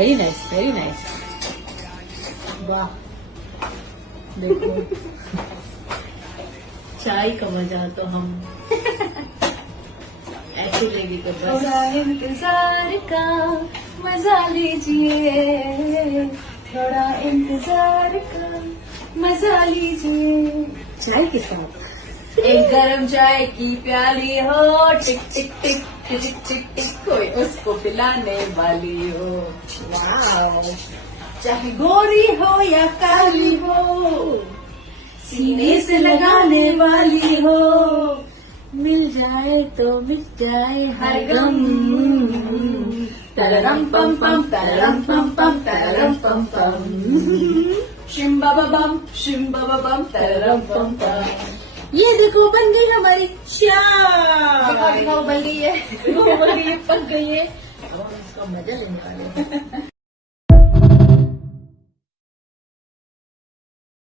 Very nice very nice. वाह देखो चाय का मजा तो हम ऐसे लेंगे तो बस। थोड़ा इंतजार का मजा लीजिए, थोड़ा इंतजार का मजा लीजिए। चाय के साथ एक गरम चाय की प्याली हो, टिक टिक टिक टिक टिक टिक, कोई उसको पिलाने वाली हो। वाह चाहे गोरी हो या काली हो, सीने से लगाने वाली हो, मिल जाए तो मिल जाए हर गम। तररम पम पम तररम पम पम तररम पम पम, शिम बाबा बम तररम पम पम। ये देखो बन गई हमारी चाय। दिखाओ बन गई है, वो बन गई है, पक गई है। अब हम इसका मजा लेने वाले हैं।